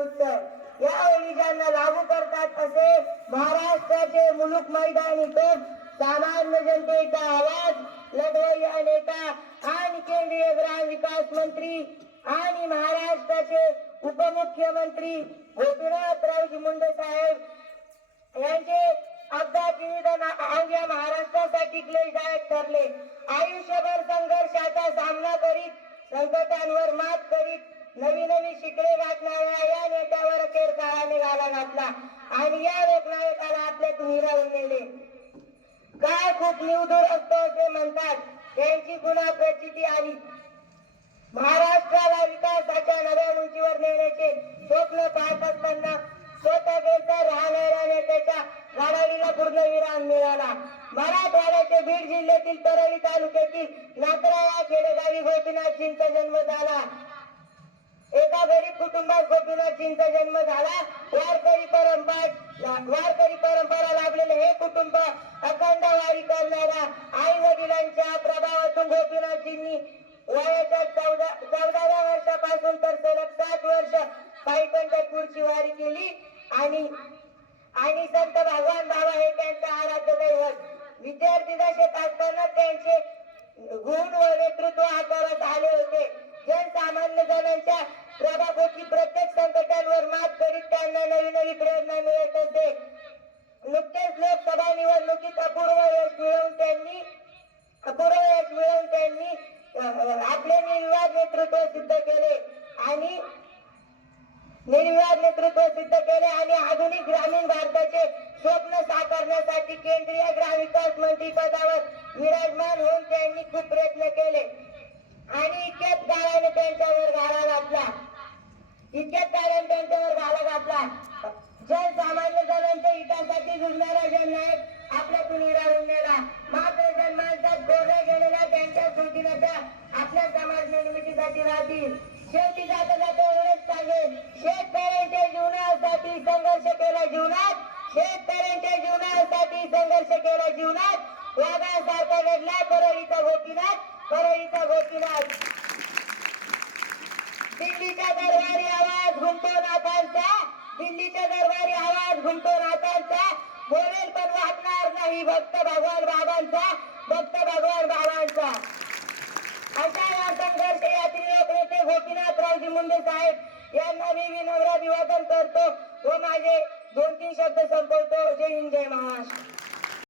उत्तर यावेळी ज्यांना लागू करतात असे महाराष्ट्राचे मुलूक मैदानी टोप सामान्य जनतेचा आवाज लढवय्या नेता आणि केंद्रीय ग्राम विकास मंत्री आणि महाराष्ट्राचे उपमुख्यमंत्री गोपीनाथरावजी मुंडे साहेब यांचे अपघाती निधन अवघ्या महाराष्ट्रासाठी क्लेशदायक ठरले. आयुष्यभर संघर्षाचा सामना करीत संकटांवर मात करीत नवी नवी शिखरे गाठणाऱ्या या नेत्यावर अखेर काळाने घाला घातला आणि या लोकनायकाला आपल्यातून हिरावून नेले. काय खूप निवडूर असतो असे म्हणतात, त्यांची पुन्हा प्रचिती आली. महाराष्ट्राला विकासाच्या नव्या उंचीवर नेण्याचे स्वप्न पाहत असताना स्वतःचा राहणाऱ्या नेत्याच्या गाडाला पूर्णविराम मिळाला. मराठवाड्याच्या बीड जिल्ह्यातील परळी तालुक्यातील नात्रा या खेडेगावी गोपीनाथजींचा जन्म झाला. एका गरीब कुटुंबात गोपीनाथजींचा जन्म झाला. वारकरी परंपरा लाभलेले हे कुटुंब अखंड वारी करणाऱ्या आई वडिलांच्या प्रभावातून गोपीनाथजींनी वयाच्या 14व्या वर्षापासून तर सलग 7 वर्ष पायी पंढरपूरची वारी केली आणि संत भगवान बाबा हे त्यांचं आराध्य दैवत. विद्यार्थी दशेत असताना त्यांचे गुण व नेतृत्व आकारात आले होते. जनसामान्य जणांच्या प्रभावाची प्रत्येक संकटांवर मात करीत त्यांना नवी नवी प्रेरणा मिळत असते. नुकतेच लोकसभा निवडणुकीत अपूर्व यश मिळवून त्यांनी आपले निर्विवाद नेतृत्व सिद्ध केले आणि आधुनिक ग्रामीण भारताचे स्वप्न साकारण्यासाठी केंद्रीय ग्राम विकास मंत्री पदावर विराजमान होऊन त्यांनी खूप प्रयत्न केले आणि इतक्यात काळाने त्यांच्यावर घाला घातला. जनसामान्य जणांच्या हितासाठी झुंजणारा जननायक आपल्यातून हिरावून नेला. मात्र जनमानसात कोरल्या गेलेल्या त्यांच्या स्मृतीनंतर आपल्या समाज निर्मितीसाठी राहतील. शेवटी जाता जाता एवढंच सांगेल, शेतकऱ्यांच्या जीवनासाठी संघर्ष केला जीवनात वाघासारखा लढला परळीचा गोपीनाथ. दिल्लीच्या दरबारी आवाज घुमतो नाथांचा बोलेल पण वाटणार नाही भक्त भगवान बाबांचा. अशा या संघर्ष यात्री नेते गोपीनाथरावजी मुंडे साहेब यांना मी विनम्र अभिवादन करतो व माझे 2-3 शब्द संपवतो. जय हिंद, जय महाराष्ट्र.